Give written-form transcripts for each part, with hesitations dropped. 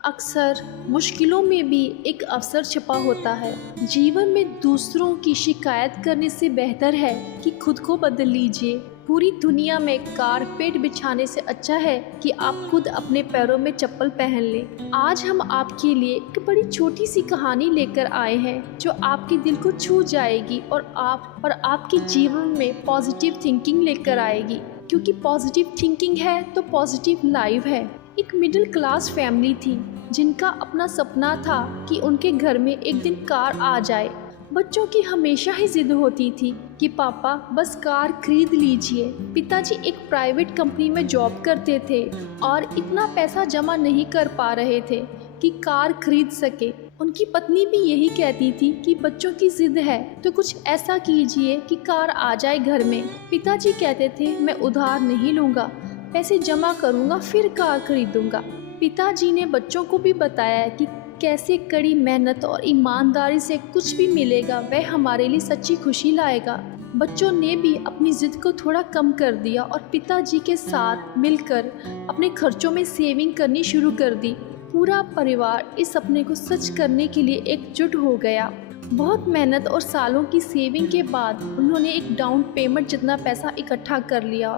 अक्सर मुश्किलों में भी एक अवसर छिपा होता है। जीवन में दूसरों की शिकायत करने से बेहतर है कि खुद को बदल लीजिए। पूरी दुनिया में कारपेट बिछाने से अच्छा है कि आप खुद अपने पैरों में चप्पल पहन लें। आज हम आपके लिए एक बड़ी छोटी सी कहानी लेकर आए हैं जो आपके दिल को छू जाएगी और आपके जीवन में पॉजिटिव थिंकिंग लेकर आएगी। क्योंकि पॉजिटिव थिंकिंग है तो पॉजिटिव लाइफ है। एक मिडिल क्लास फैमिली थी जिनका अपना सपना था कि उनके घर में एक दिन कार आ जाए। बच्चों की हमेशा ही जिद होती थी कि पापा बस कार खरीद लीजिए। पिताजी एक प्राइवेट कंपनी में जॉब करते थे और इतना पैसा जमा नहीं कर पा रहे थे कि कार खरीद सके। उनकी पत्नी भी यही कहती थी कि बच्चों की जिद है तो कुछ ऐसा कीजिए कि कार आ जाए घर में। पिताजी कहते थे मैं उधार नहीं लूँगा, पैसे जमा करूँगा फिर कार खरीदूँगा। पिताजी ने बच्चों को भी बताया कि कैसे कड़ी मेहनत और ईमानदारी से कुछ भी मिलेगा वह हमारे लिए सच्ची खुशी लाएगा। बच्चों ने भी अपनी जिद को थोड़ा कम कर दिया और पिताजी के साथ मिलकर अपने खर्चों में सेविंग करनी शुरू कर दी। पूरा परिवार इस सपने को सच करने के लिए एकजुट हो गया। बहुत मेहनत और सालों की सेविंग के बाद उन्होंने एक डाउन पेमेंट जितना पैसा इकट्ठा कर लिया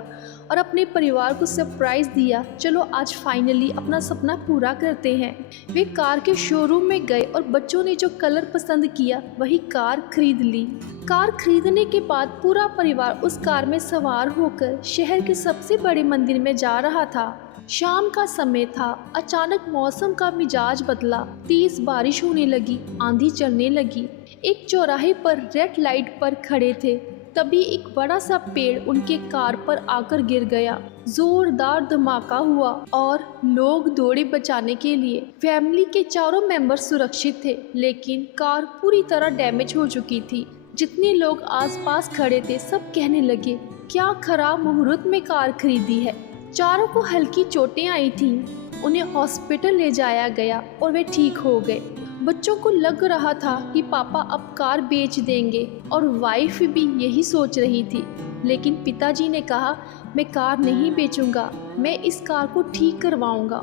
और अपने परिवार को सरप्राइज़ दिया, चलो आज फाइनली अपना सपना पूरा करते हैं। वे कार के शोरूम में गए और बच्चों ने जो कलर पसंद किया वही कार खरीद ली। कार खरीदने के बाद पूरा परिवार उस कार में सवार होकर शहर के सबसे बड़े मंदिर में जा रहा था। शाम का समय था। अचानक मौसम का मिजाज बदला, तेज बारिश होने लगी, आंधी चलने लगी। एक चौराहे पर रेड लाइट पर खड़े थे, तभी एक बड़ा सा पेड़ उनके कार पर आकर गिर गया। जोरदार धमाका हुआ और लोग दौड़े बचाने के लिए। फैमिली के चारों मेंबर सुरक्षित थे, लेकिन कार पूरी तरह डैमेज हो चुकी थी। जितने लोग आसपास खड़े थे सब कहने लगे, क्या खराब मुहूर्त में कार खरीदी है। चारों को हल्की चोटें आई थीं। उन्हें हॉस्पिटल ले जाया गया और वे ठीक हो गए। बच्चों को लग रहा था कि पापा अब कार बेच देंगे और वाइफ भी यही सोच रही थी, लेकिन पिताजी ने कहा मैं कार नहीं बेचूंगा, मैं इस कार को ठीक करवाऊंगा।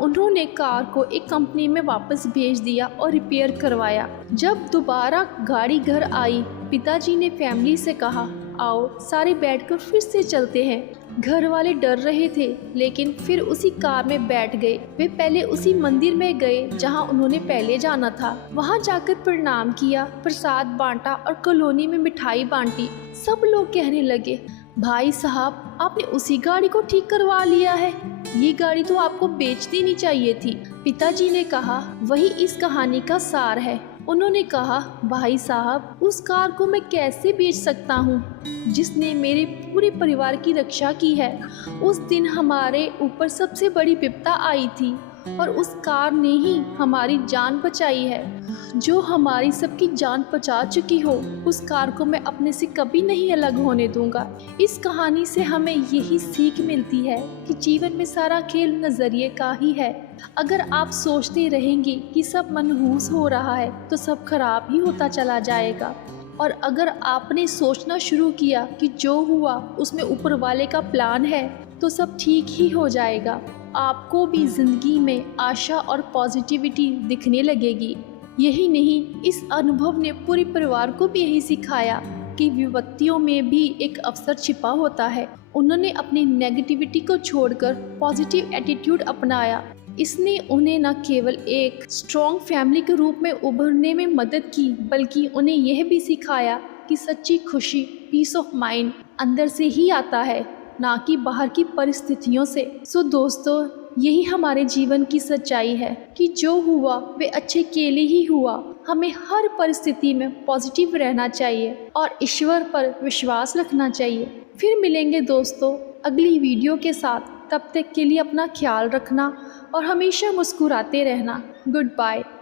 उन्होंने कार को एक कंपनी में वापस भेज दिया और रिपेयर करवाया। जब दोबारा गाड़ी घर आई, पिताजी ने फैमिली से कहा आओ सारे बैठकर फिर से चलते हैं। घर वाले डर रहे थे, लेकिन फिर उसी कार में बैठ गए। वे पहले उसी मंदिर में गए जहां उन्होंने पहले जाना था। वहां जाकर प्रणाम किया, प्रसाद बांटा और कॉलोनी में मिठाई बांटी। सब लोग कहने लगे, भाई साहब आपने उसी गाड़ी को ठीक करवा लिया है, ये गाड़ी तो आपको बेच देनी चाहिए थी। पिताजी ने कहा वही इस कहानी का सार है। उन्होंने कहा भाई साहब उस कार को मैं कैसे बेच सकता हूँ जिसने मेरे पूरे परिवार की रक्षा की है। उस दिन हमारे ऊपर सबसे बड़ी विपदा आई थी और उस कार ने ही हमारी जान बचाई है। जो हमारी सबकी जान बचा चुकी हो उस कार को मैं अपने से कभी नहीं अलग होने दूंगा। इस कहानी से हमें यही सीख मिलती है कि जीवन में सारा खेल नज़रिए का ही है। अगर आप सोचते रहेंगे कि सब मनहूस हो रहा है तो सब खराब ही होता चला जाएगा, और अगर आपने सोचना शुरू किया कि जो हुआ उसमें ऊपर वाले का प्लान है तो सब ठीक ही हो जाएगा। आपको भी ज़िंदगी में आशा और पॉजिटिविटी दिखने लगेगी। यही नहीं, इस अनुभव ने पूरे परिवार को भी यही सिखाया कि विपत्तियों में भी एक अवसर छिपा होता है। उन्होंने अपनी नेगेटिविटी को छोड़कर पॉजिटिव एटीट्यूड अपनाया। इसने उन्हें न केवल एक स्ट्रॉन्ग फैमिली के रूप में उभरने में मदद की, बल्कि उन्हें यह भी सिखाया कि सच्ची खुशी, पीस ऑफ माइंड अंदर से ही आता है, ना कि बाहर की परिस्थितियों से। सो दोस्तों, यही हमारे जीवन की सच्चाई है कि जो हुआ वे अच्छे के लिए ही हुआ। हमें हर परिस्थिति में पॉजिटिव रहना चाहिए और ईश्वर पर विश्वास रखना चाहिए। फिर मिलेंगे दोस्तों अगली वीडियो के साथ। तब तक के लिए अपना ख्याल रखना और हमेशा मुस्कुराते रहना। Good bye.